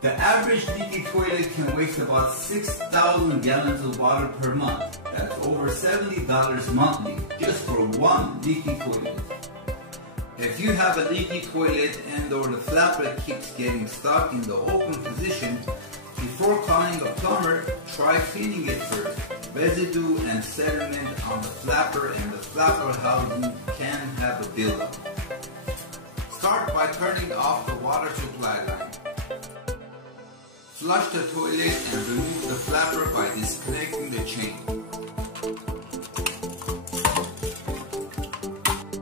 The average leaky toilet can waste about 6,000 gallons of water per month. That's over $70 monthly just for one leaky toilet. If you have a leaky toilet and or the flapper keeps getting stuck in the open position, before calling a plumber, try cleaning it first. Residue and sediment on the flapper and the flapper housing can have a buildup. Start by turning off the water supply line. Flush the toilet and remove the flapper by disconnecting the chain.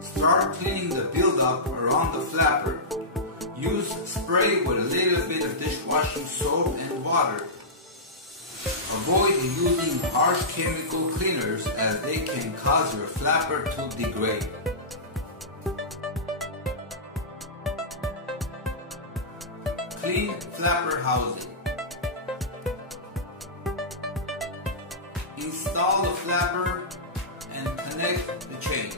Start cleaning the buildup around the flapper. Use spray with a little bit of dishwashing soap and water. Avoid using harsh chemical cleaners as they can cause your flapper to degrade. Clean flapper housing. Install the flapper and connect the chain.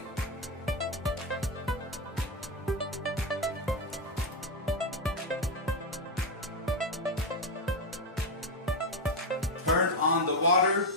Turn on the water